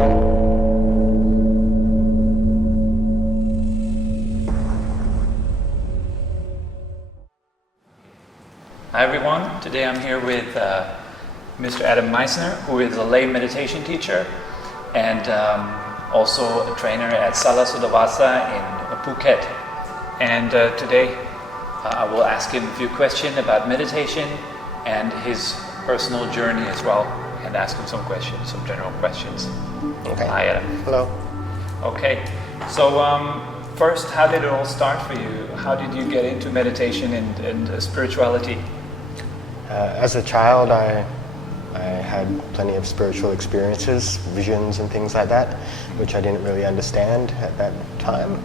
Hi everyone, today I'm here with Mr. Adam Mizner, who is a lay meditation teacher and also a trainer at Silasettho in Phuket. And today I will ask him a few questions about meditation and his personal journey as well, and ask him some questions, some general questions. Okay. Hi Adam. Hello. Okay, so first, how did it all start for you? How did you get into meditation and spirituality? As a child, I had plenty of spiritual experiences, visions and things like that, which I didn't really understand at that time.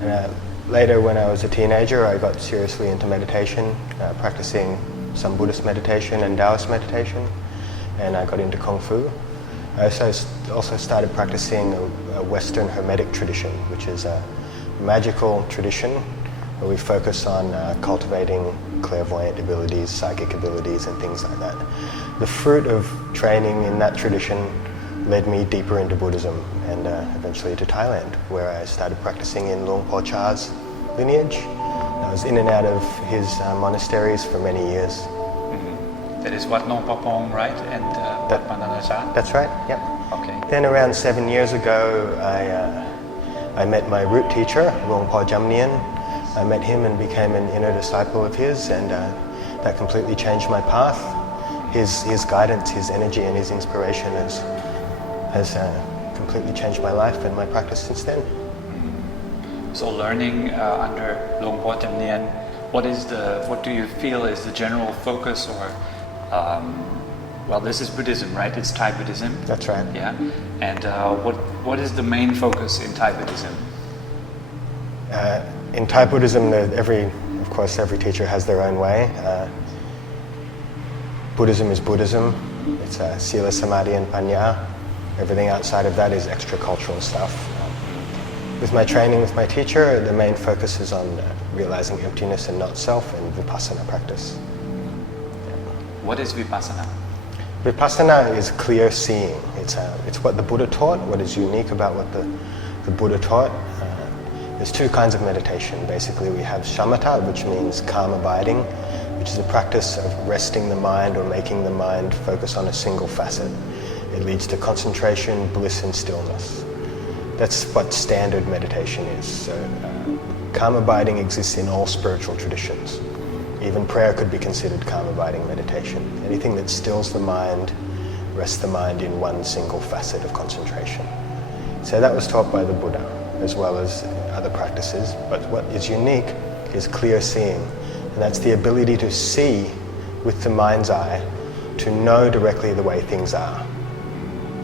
And, later, when I was a teenager, I got seriously into meditation, practicing some Buddhist meditation and Taoist meditation, and I got into Kung Fu. I also started practicing a Western Hermetic tradition, which is a magical tradition where we focus on cultivating clairvoyant abilities, psychic abilities, and things like that. The fruit of training in that tradition led me deeper into Buddhism and eventually to Thailand, where I started practicing in Luangpor Chah's lineage. I was in and out of his monasteries for many years. Mm-hmm. That is what Nong Pong, right? And Nanachat? That's right, yep. Okay. Then around 7 years ago, I met my root teacher, Luangpor Jumnian. I met him and became an inner disciple of his, and that completely changed my path. His guidance, his energy and his inspiration has completely changed my life and my practice since then. So learning under Luangpor Jumnian, what do you feel is the general focus, or well, this is Buddhism, right? It's Thai Buddhism. That's right. Yeah. And what is the main focus in Thai Buddhism? In Thai Buddhism, of course, every teacher has their own way. Buddhism is Buddhism. It's Sila, Samadhi, and Panya. Everything outside of that is extra-cultural stuff. With my training with my teacher, the main focus is on realizing emptiness and not self, and vipassana practice. What is vipassana? Vipassana is clear seeing. It's what the Buddha taught, what is unique about what the Buddha taught. There's two kinds of meditation. Basically, we have shamatha, which means calm abiding, which is the practice of resting the mind or making the mind focus on a single facet. It leads to concentration, bliss, and stillness. That's what standard meditation is. So, calm abiding exists in all spiritual traditions. Even prayer could be considered calm abiding meditation. Anything that stills the mind, rests the mind in one single facet of concentration. So that was taught by the Buddha, as well as other practices. But what is unique is clear seeing. And that's the ability to see with the mind's eye, to know directly the way things are.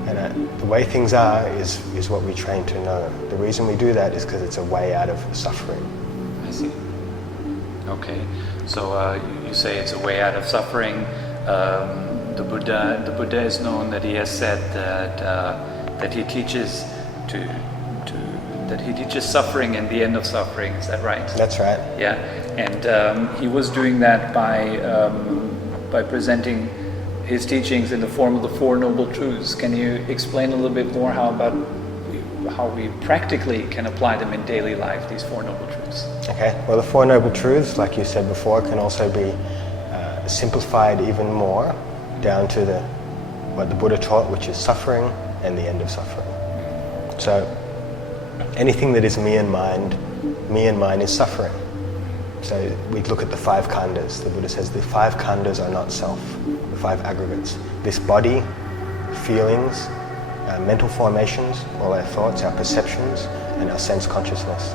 And the way things are is what we train to know. The reason we do that is because it's a way out of suffering. I see. Okay. So you say it's a way out of suffering. The Buddha is known that he has said that he teaches that he teaches suffering and the end of suffering. Is that right? That's right. Yeah, and he was doing that by presenting his teachings in the form of the Four Noble Truths. Can you explain a little bit more how we practically can apply them in daily life, these Four Noble Truths? Okay, well, the Four Noble Truths, like you said before, can also be simplified even more down to what the Buddha taught, which is suffering and the end of suffering. So anything that is me and mine is suffering. So we look at the five khandhas. The Buddha says the five khandhas are not self, the five aggregates. This body, feelings, mental formations, all our thoughts, our perceptions, and our sense consciousness.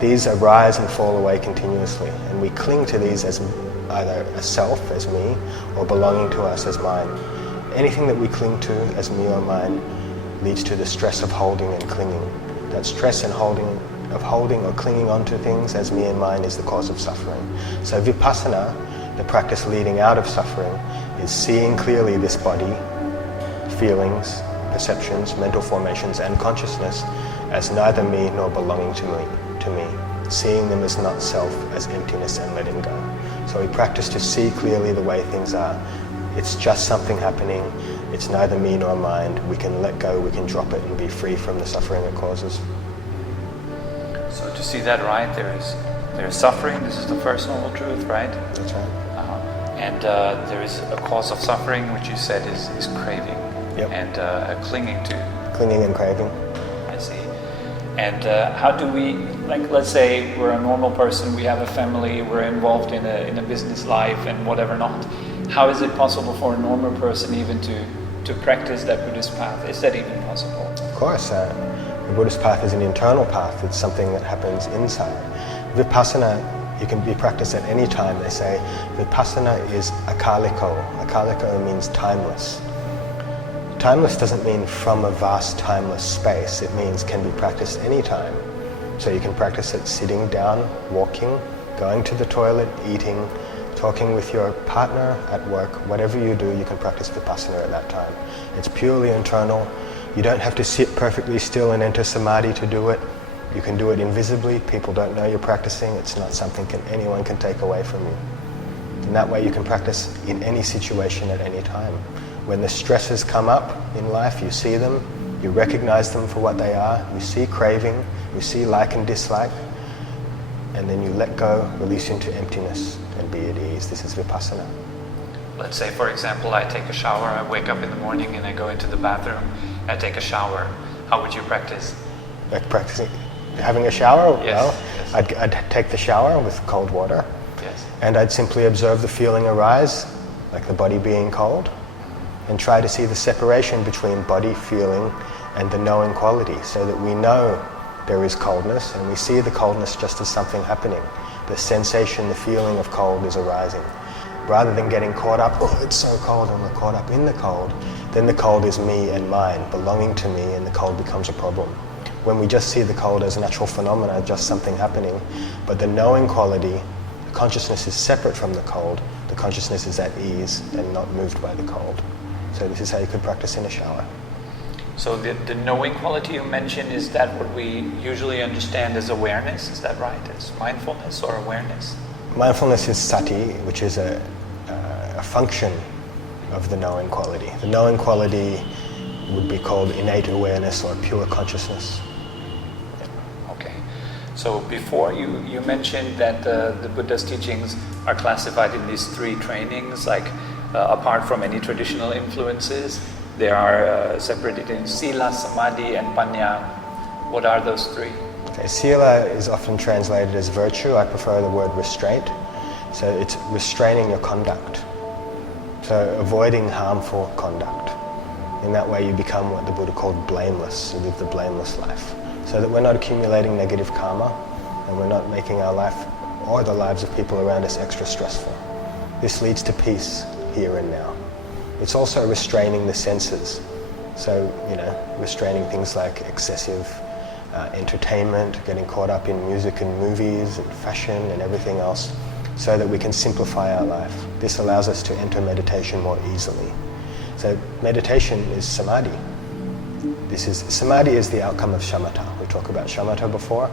These arise and fall away continuously, and we cling to these as either a self, as me, or belonging to us as mine. Anything that we cling to as me or mine leads to the stress of holding and clinging. That stress and holding or clinging onto things as me and mine is the cause of suffering. So vipassana, the practice leading out of suffering, is seeing clearly this body, feelings, perceptions, mental formations, and consciousness as neither me nor belonging to me, seeing them as not self, as emptiness and letting go. So we practice to see clearly the way things are It's just something happening. It's neither me nor mind. We can let go, we can drop it and be free from the suffering it causes. So to see that right, there is suffering. This is the first noble truth, right? That's right. And there is a cause of suffering, which you said is craving. Yep. And clinging to. Clinging and craving. I see. And how do we, like, let's say we're a normal person, we have a family, we're involved in a business life and whatever not. How is it possible for a normal person even to practice that Buddhist path? Is that even possible? Of course. The Buddhist path is an internal path. It's something that happens inside. Vipassana, you can be practiced at any time. They say Vipassana is akaliko. Akaliko means timeless. Timeless doesn't mean from a vast timeless space. It means can be practiced anytime. So you can practice it sitting down, walking, going to the toilet, eating, talking with your partner at work. Whatever you do, you can practice Vipassana at that time. It's purely internal. You don't have to sit perfectly still and enter samadhi to do it. You can do it invisibly. People don't know you're practicing. It's not something anyone can take away from you. In that way, you can practice in any situation at any time. When the stresses come up in life, you see them, you recognize them for what they are, you see craving, you see like and dislike, and then you let go, release into emptiness, and be at ease. This is Vipassana. Let's say, for example, I take a shower, I wake up in the morning and I go into the bathroom, I take a shower. How would you practice? Like practicing, having a shower? Yes, Well, yes. I'd take the shower with cold water, Yes. and I'd simply observe the feeling arise, like the body being cold, and try to see the separation between body, feeling, and the knowing quality, so that we know there is coldness, and we see the coldness just as something happening. The sensation, the feeling of cold is arising. Rather than getting caught up, oh, it's so cold, and we're caught up in the cold, then the cold is me and mine, belonging to me, and the cold becomes a problem. When we just see the cold as a natural phenomena, just something happening, but the knowing quality, the consciousness is separate from the cold, the consciousness is at ease and not moved by the cold. So this is how you could practice in a shower. So the knowing quality you mentioned, is that what we usually understand as awareness? Is that right? As mindfulness or awareness? Mindfulness is sati, which is a function of the knowing quality. The knowing quality would be called innate awareness or pure consciousness. Okay. So before you mentioned that the Buddha's teachings are classified in these three trainings, like apart from any traditional influences, they are separated in Sila, Samadhi, and Panya. What are those three? Okay, Sila is often translated as virtue. I prefer the word restraint. So it's restraining your conduct. So avoiding harmful conduct. In that way you become what the Buddha called blameless. You live the blameless life. So that we're not accumulating negative karma and we're not making our life or the lives of people around us extra stressful. This leads to peace here and now. It's also restraining the senses. So, restraining things like excessive entertainment, getting caught up in music and movies and fashion and everything else, so that we can simplify our life. This allows us to enter meditation more easily. So meditation is samadhi. Samadhi is the outcome of shamatha. We talked about shamatha before.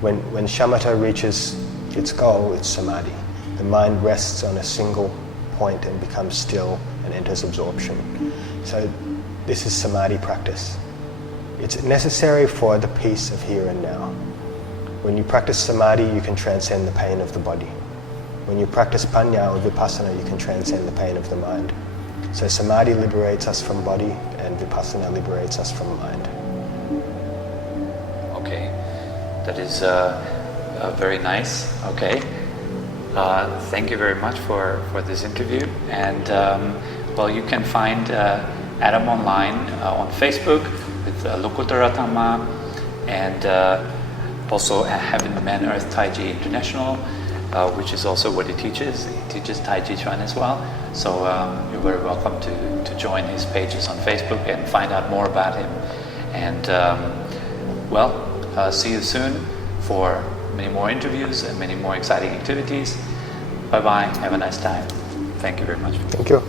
When shamatha reaches its goal, it's samadhi. The mind rests on a single point and becomes still and enters absorption. So this is samadhi practice. It's necessary for the peace of here and now. When you practice samadhi, you can transcend the pain of the body. When you practice panya or vipassana, you can transcend the pain of the mind. So samadhi liberates us from body and vipassana liberates us from mind. Okay, that is very nice. Okay, thank you very much for this interview. And you can find Adam online on Facebook with Lokuttara Dhamma, and also Heaven, Man, Earth, Taiji International, which is also what he teaches. He teaches Taiji Chuan as well. So you're very welcome to join his pages on Facebook and find out more about him. And see you soon for many more interviews and many more exciting activities. Bye-bye. Have a nice time. Thank you very much. Thank you.